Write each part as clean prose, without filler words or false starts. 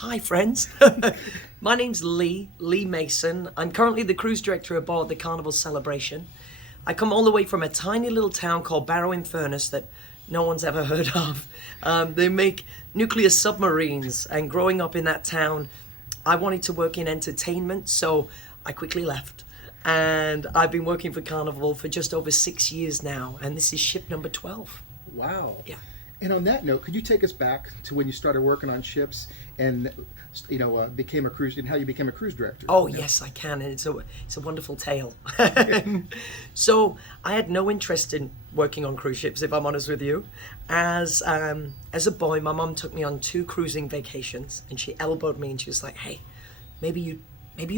Hi, friends. My name's Lee Mason. I'm currently the cruise director aboard the Carnival Celebration. I come all the way from a tiny little town called Barrow-in-Furness that no one's ever heard of. They make nuclear submarines, and growing up in that town, I wanted to work in entertainment, so I quickly left. And I've been working for Carnival for just over 6 years now, and this is ship number 12. Wow. Yeah. And on that note, could you take us back to when you started working on ships and, became a cruise, and how you became a cruise director? Oh, yes, I can, and it's a wonderful tale. So I had no interest in working on cruise ships, if I'm honest with you. As a boy, my mum took me on 2 cruising vacations, and she elbowed me, and she was like, "Hey, maybe you'd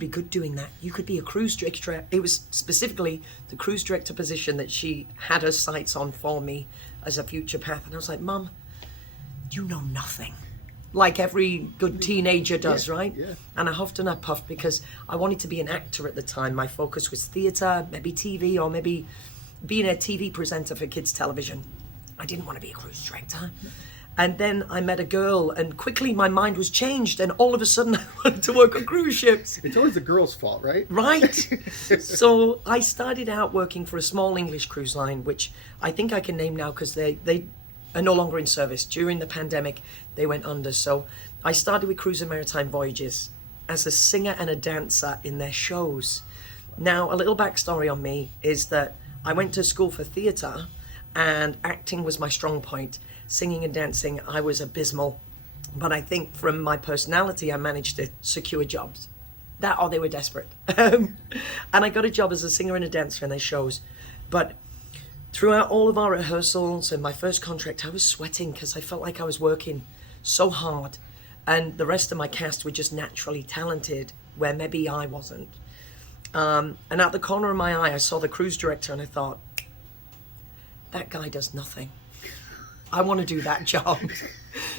be good doing that. You could be a cruise director." It was specifically the cruise director position that she had her sights on for me as a future path. And I was like, "Mum, you know nothing." Like every good teenager does, Yeah, right? yeah. And I huffed and I puffed because I wanted to be an actor at the time. My focus was theatre, maybe TV, or maybe being a TV presenter for kids television. I didn't want to be a cruise director. And then I met a girl, and quickly my mind was changed, and all of a sudden I wanted to work on cruise ships. It's always the girl's fault, right? Right. So I started out working for a small English cruise line, which I think I can name now because they are no longer in service. During the pandemic, they went under. So I started with Cruise and Maritime Voyages as a singer and a dancer in their shows. Now, a little backstory on me is that I went to school for theatre, and acting was my strong point. Singing and dancing, I was abysmal. But I think from my personality, I managed to secure jobs. That or they were desperate. And I got a job as a singer and a dancer in their shows. But throughout all of our rehearsals and my first contract, I was sweating because I felt like I was working so hard. And the rest of my cast were just naturally talented, where maybe I wasn't. And out the corner of my eye, I saw the cruise director, and I thought, that guy does nothing. I want to do that job.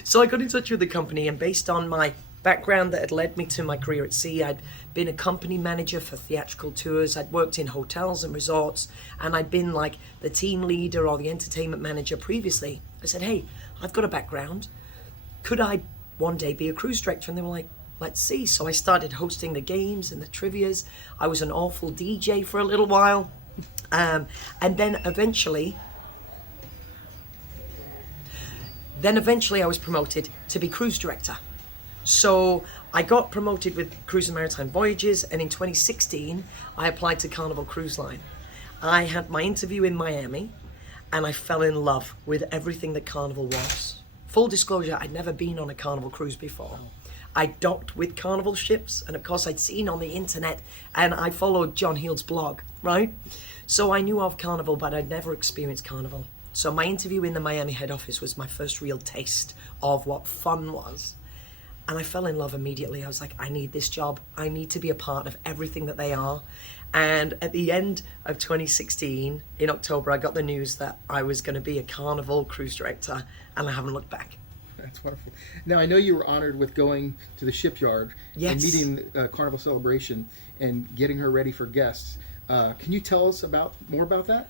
So I got in touch with the company, and based on my background that had led me to my career at sea, I'd been a company manager for theatrical tours, I'd worked in hotels and resorts, and I'd been like the team leader or the entertainment manager previously. I said, "Hey, I've got a background. Could I one day be a cruise director?" And they were like, "Let's see." So I started hosting the games and the trivias. I was an awful DJ for a little while. And then eventually I was promoted to be cruise director. So I got promoted with Cruise and Maritime Voyages, and in 2016, I applied to Carnival Cruise Line. I had my interview in Miami, and I fell in love with everything that Carnival was. Full disclosure, I'd never been on a Carnival cruise before. I docked with Carnival ships, and of course I'd seen on the internet, and I followed John Heald's blog, right? So I knew of Carnival, but I'd never experienced Carnival. So my interview in the Miami head office was my first real taste of what fun was. And I fell in love immediately. I was like, I need this job. I need to be a part of everything that they are. And at the end of 2016, in October, I got the news that I was going to be a Carnival cruise director, and I haven't looked back. That's wonderful. Now, I know you were honored with going to the shipyard Yes. and meeting Carnival Celebration and getting her ready for guests. Can you tell us more about that?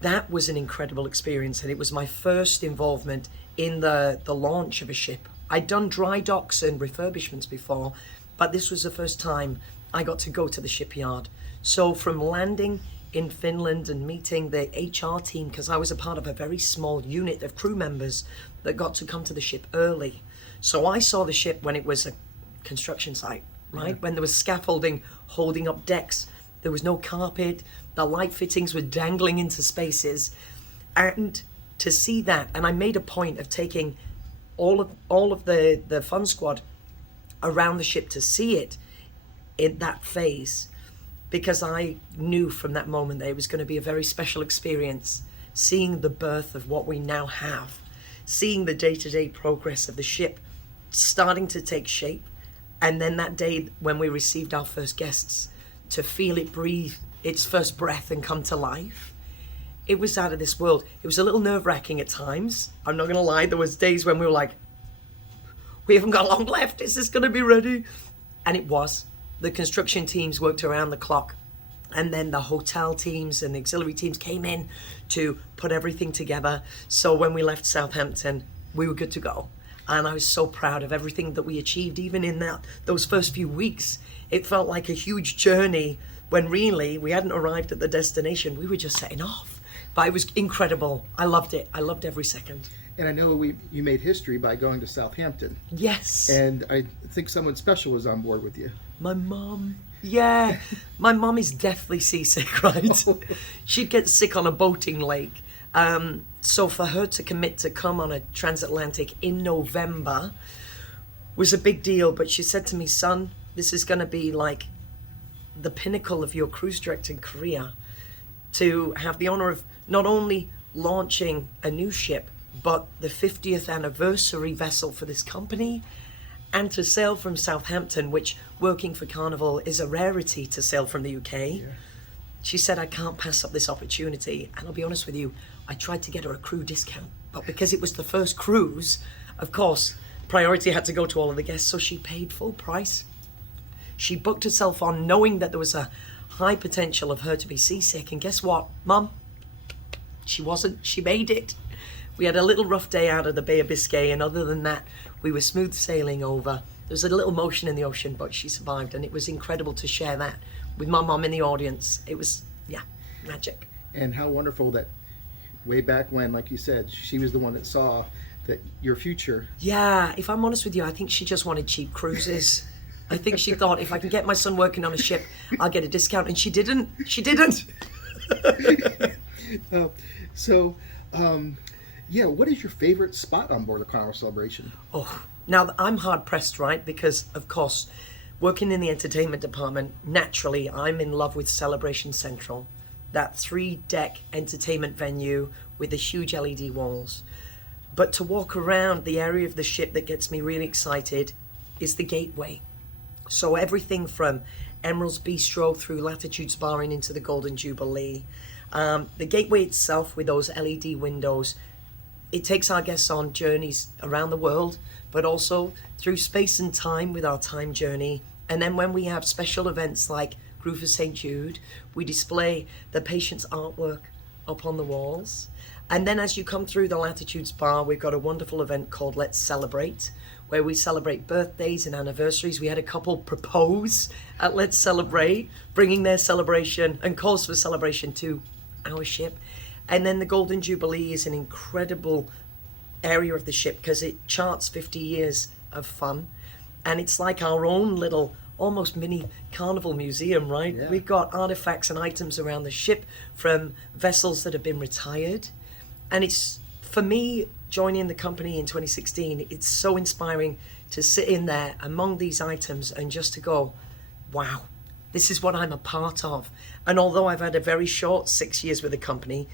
That was an incredible experience, and it was my first involvement in the launch of a ship. I'd done dry docks and refurbishments before, but this was the first time I got to go to the shipyard. So from landing in Finland and meeting the HR team, because I was a part of a very small unit of crew members that got to come to the ship early. So I saw the ship when it was a construction site, right? Yeah. When there was scaffolding holding up decks. There was no carpet, the light fittings were dangling into spaces. And to see that, and I made a point of taking all of the fun squad around the ship to see it in that phase, because I knew from that moment that it was going to be a very special experience, seeing the birth of what we now have, seeing the day-to-day progress of the ship starting to take shape, and then that day when we received our first guests, to feel it breathe its first breath and come to life. It was out of this world. It was a little nerve-wracking at times. I'm not going to lie. There was days when we were like, we haven't got long left. Is this going to be ready? And it was. The construction teams worked around the clock. And then the hotel teams and the auxiliary teams came in to put everything together. So when we left Southampton, we were good to go. And I was so proud of everything that we achieved, even in those first few weeks. It felt like a huge journey when really we hadn't arrived at the destination. We were just setting off. But it was incredible. I loved it. I loved every second. And I know you made history by going to Southampton. Yes. And I think someone special was on board with you. My mom. Yeah. My mom is deathly seasick, right? She'd get sick on a boating lake. So for her to commit to come on a transatlantic in November was a big deal. But she said to me, son, this is going to be like the pinnacle of your cruise directing career, to have the honor of not only launching a new ship, but the 50th anniversary vessel for this company, and to sail from Southampton, which, working for Carnival, is a rarity to sail from the UK. Yeah. She said, I can't pass up this opportunity. And I'll be honest with you, I tried to get her a crew discount, but because it was the first cruise, of course, priority had to go to all of the guests, so she paid full price. She booked herself on knowing that there was a high potential of her to be seasick, and guess what, Mum? She wasn't. She made it. We had a little rough day out of the Bay of Biscay, and other than that, we were smooth sailing over. There was a little motion in the ocean, but she survived, and it was incredible to share that with my mum in the audience. It was, yeah, magic. And how wonderful that way back when, like you said, she was the one that saw that your future. Yeah, if I'm honest with you, I think she just wanted cheap cruises. I think she thought, if I can get my son working on a ship, I'll get a discount, and she didn't. She didn't. Yeah, what is your favorite spot on board the Carnival Celebration? Oh, now I'm hard pressed, right? Because, of course, working in the entertainment department, naturally, I'm in love with Celebration Central, that 3-deck entertainment venue with the huge LED walls. But to walk around the area of the ship that gets me really excited is the gateway. So everything from Emerald's Bistro through Latitude's Bar and into the Golden Jubilee. The gateway itself with those LED windows, it takes our guests on journeys around the world, but also through space and time with our time journey. And then when we have special events like Groove for St. Jude, we display the patient's artwork up on the walls. And then as you come through the Latitudes Bar, we've got a wonderful event called Let's Celebrate, where we celebrate birthdays and anniversaries. We had a couple propose at Let's Celebrate, bringing their celebration and cause for celebration to our ship. And then the Golden Jubilee is an incredible area of the ship because it charts 50 years of fun. And it's like our own little, almost mini carnival museum, right? Yeah. We've got artifacts and items around the ship from vessels that have been retired. And it's, for me, joining the company in 2016, it's so inspiring to sit in there among these items and just to go, wow, this is what I'm a part of. And although I've had a very short 6 years with the company,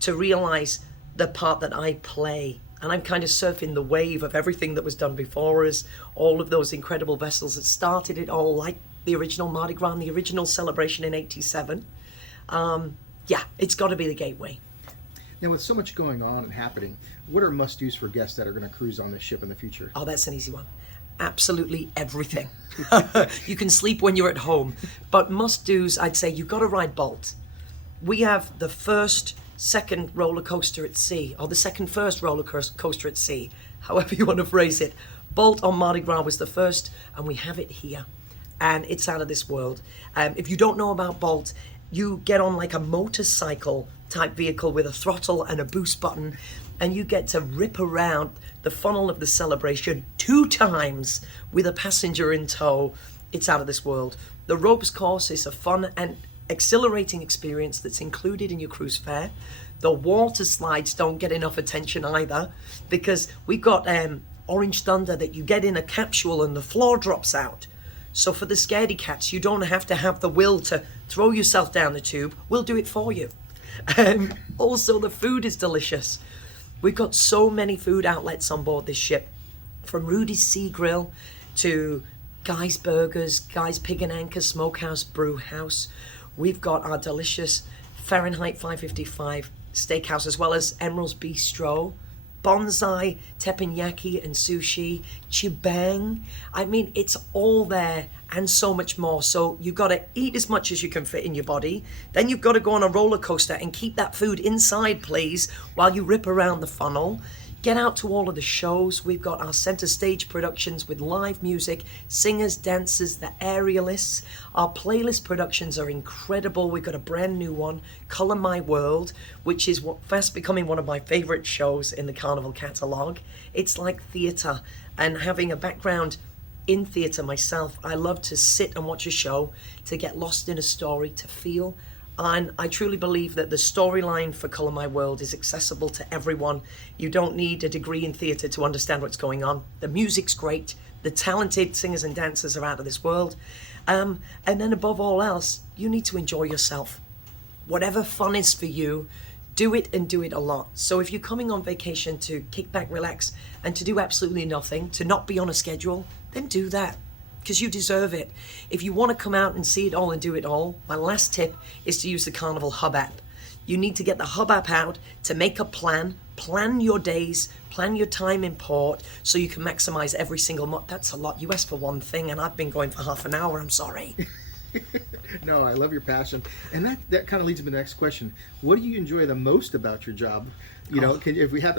to realize the part that I play, and I'm kind of surfing the wave of everything that was done before us, all of those incredible vessels that started it all, like the original Mardi Gras, the original celebration in '87. Yeah, it's got to be the gateway. Now, with so much going on and happening, what are must-dos for guests that are going to cruise on this ship in the future? Oh, that's an easy one. Absolutely everything. You can sleep when you're at home. But must-dos, I'd say you've got to ride Bolt. We have the second roller coaster at sea, or the first roller coaster at sea, however you want to phrase it. Bolt on Mardi Gras was the first, and we have it here. And it's out of this world. If you don't know about Bolt, you get on like a motorcycle type vehicle with a throttle and a boost button, and you get to rip around the funnel of the celebration 2 times with a passenger in tow. It's out of this world. The ropes course is a fun and exhilarating experience that's included in your cruise fare. The water slides don't get enough attention either, because we've got Orange Thunder that you get in a capsule and the floor drops out. So for the scaredy cats, you don't have to have the will to throw yourself down the tube. We'll do it for you. Also, the food is delicious. We've got so many food outlets on board this ship, from Rudy's Sea Grill to Guy's Burgers, Guy's Pig and Anchor Smokehouse Brew House. We've got our delicious Fahrenheit 555 steakhouse, as well as Emerald's Bistro, Bonsai, teppanyaki and sushi, chibang. I mean, it's all there and so much more. So you've got to eat as much as you can fit in your body. Then you've got to go on a roller coaster and keep that food inside, please, while you rip around the funnel. Get out to all of the shows. We've got our center stage productions with live music, singers, dancers, the aerialists. Our playlist productions are incredible. We've got a brand new one, Color My World, which is fast becoming one of my favorite shows in the Carnival catalog. It's like theater, and having a background in theater myself, I love to sit and watch a show, to get lost in a story, to feel. And I truly believe that the storyline for Color My World is accessible to everyone. You don't need a degree in theatre to understand what's going on. The music's great. The talented singers and dancers are out of this world. And then above all else, you need to enjoy yourself. Whatever fun is for you, do it and do it a lot. So if you're coming on vacation to kick back, relax, and to do absolutely nothing, to not be on a schedule, then do that, because you deserve it. If you want to come out and see it all and do it all, my last tip is to use the Carnival Hub app. You need to get the Hub app out to make a plan your days, plan your time in port, so you can maximize every single month. That's a lot. You asked for one thing, and I've been going for half an hour. I'm sorry. No, I love your passion. And that kind of leads me to the next question. What do you enjoy the most about your job? You know, I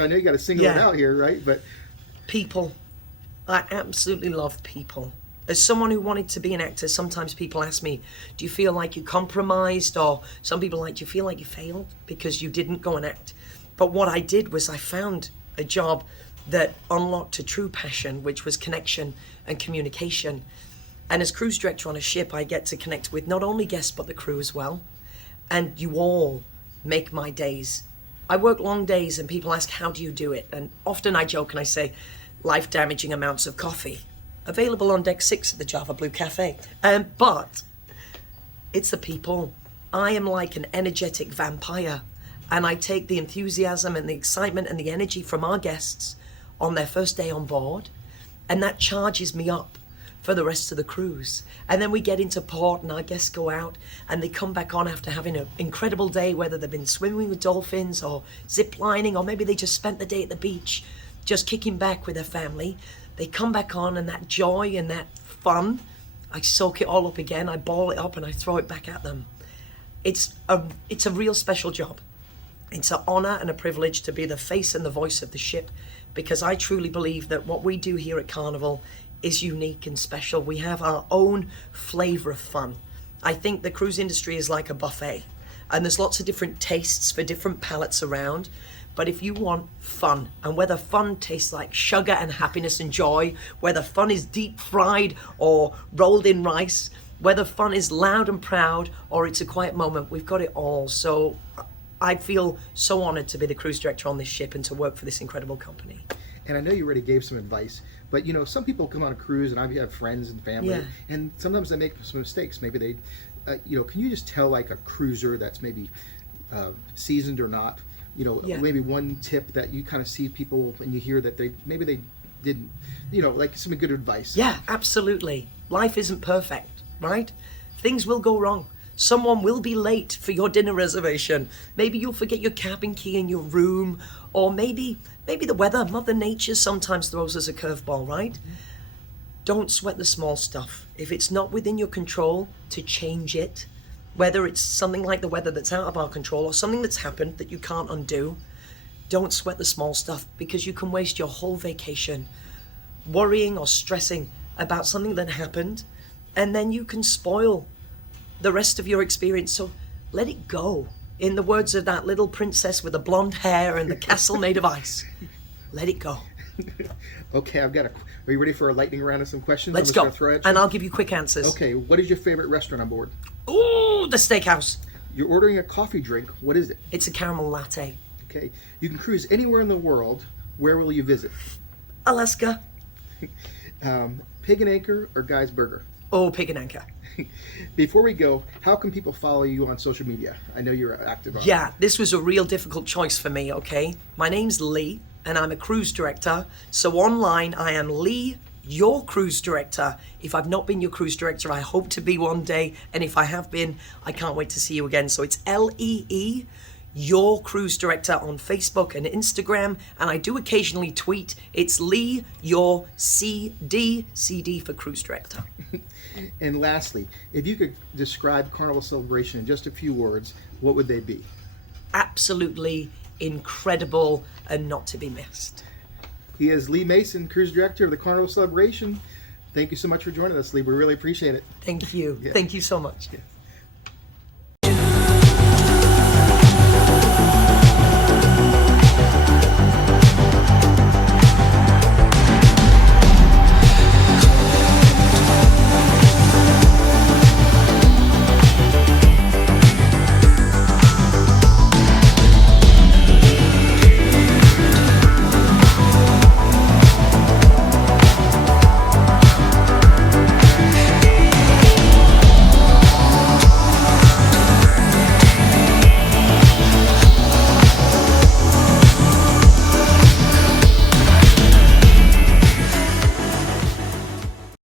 know you got to single it out here, right? But people. I absolutely love people. As someone who wanted to be an actor, sometimes people ask me, do you feel like you compromised? Or some people like, do you feel like you failed because you didn't go and act? But what I did was I found a job that unlocked a true passion, which was connection and communication. And as cruise director on a ship, I get to connect with not only guests, but the crew as well. And you all make my days. I work long days and people ask, how do you do it? And often I joke and I say, life-damaging amounts of coffee. Available on deck 6 at the Java Blue Cafe. But it's the people. I am like an energetic vampire, and I take the enthusiasm and the excitement and the energy from our guests on their first day on board, and that charges me up for the rest of the cruise. And then we get into port and our guests go out and they come back on after having an incredible day, whether they've been swimming with dolphins or zip lining, or maybe they just spent the day at the beach just kicking back with their family. They come back on, and that joy and that fun, I soak it all up again, I ball it up and I throw it back at them. It's a real special job. It's an honor and a privilege to be the face and the voice of the ship, because I truly believe that what we do here at Carnival is unique and special. We have our own flavor of fun. I think the cruise industry is like a buffet, and there's lots of different tastes for different palates around. But if you want fun, and whether fun tastes like sugar and happiness and joy, whether fun is deep fried or rolled in rice, whether fun is loud and proud or it's a quiet moment, we've got it all. So I feel so honored to be the cruise director on this ship and to work for this incredible company. And I know you already gave some advice, but you know, some people come on a cruise, and I have friends and family, and sometimes they make some mistakes. Maybe they, can you just tell like a cruiser that's maybe seasoned or not, maybe one tip that you kind of see people and you hear that they didn't, like some good advice? Yeah, absolutely. Life isn't perfect, right? Things will go wrong. Someone will be late for your dinner reservation. Maybe you'll forget your cabin key in your room, or maybe the weather, Mother Nature sometimes throws us a curveball, right? Mm-hmm. Don't sweat the small stuff. If it's not within your control to change it, whether it's something like the weather that's out of our control or something that's happened that you can't undo, don't sweat the small stuff, because you can waste your whole vacation worrying or stressing about something that happened, and then you can spoil the rest of your experience. So let it go. In the words of that little princess with the blonde hair and the castle made of ice, let it go. Okay, are you ready for a lightning round of some questions? Let's go, and I'll give you quick answers. Okay, what is your favorite restaurant on board? Ooh, the steakhouse. You're ordering a coffee drink. What is it? It's a caramel latte. Okay, you can cruise anywhere in the world. Where will you visit? Alaska. Pig and Anchor or Guy's Burger? Oh, Pig and Anchor. Before we go, how can people follow you on social media? I know you're active on Yeah, this was a real difficult choice for me, okay? My name's Lee, and I'm a cruise director. So online, I am Lee, your cruise director. If I've not been your cruise director, I hope to be one day. And if I have been, I can't wait to see you again. So it's Lee, your cruise director, on Facebook and Instagram. And I do occasionally tweet. It's Lee, your CD for cruise director. And lastly, if you could describe Carnival Celebration in just a few words, what would they be? Absolutely incredible and not to be missed. He is Lee Mason, Cruise Director of the Carnival Celebration. Thank you so much for joining us, Lee. We really appreciate it. Thank you. Yeah. Thank you so much. Yeah.